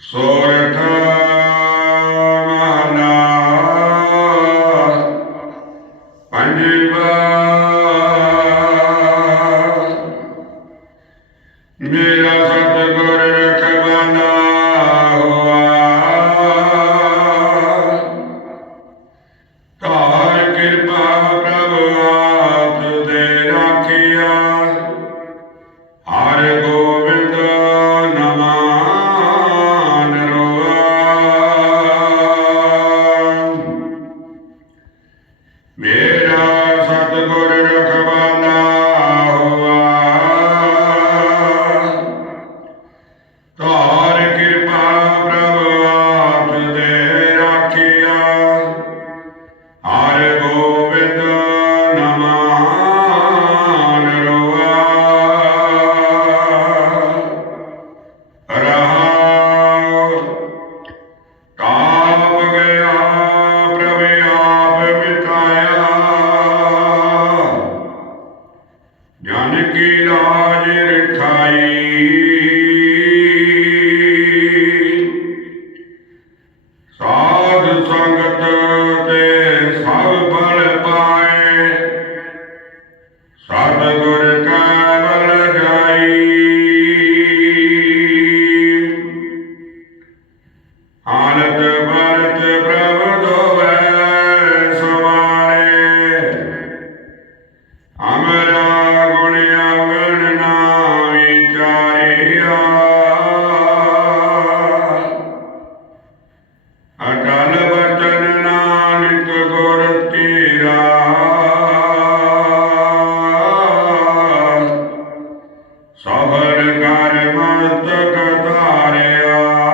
ਸੋਰਠ ਮਹਲਾ ਮੇਰਾ ਤਾਰ ਕਿਰਪਾ ਪ੍ਰਭ, ਆਪ ਦੇ ਰਾਖਿਆ। ਹਰ ਗੋਬਿੰਦ ਨਮਾਨ ਰੋਆ। ਰਹਾ ਤਾਪ ਗਿਆ ਪ੍ਰਭ, ਆਪ ਮਿਟਾਇਆ ਜਨ ਕੀ ਰਾਜ ਰਖਾਈ। ਤੇ ਸਭ ਬਲ ਜਾਈ। ਆਨੰਦ ਭਰਤ ਪ੍ਰਭ ਸਬਰ ਕਰ ਮਸਤਕ ਧਾਰਿਆ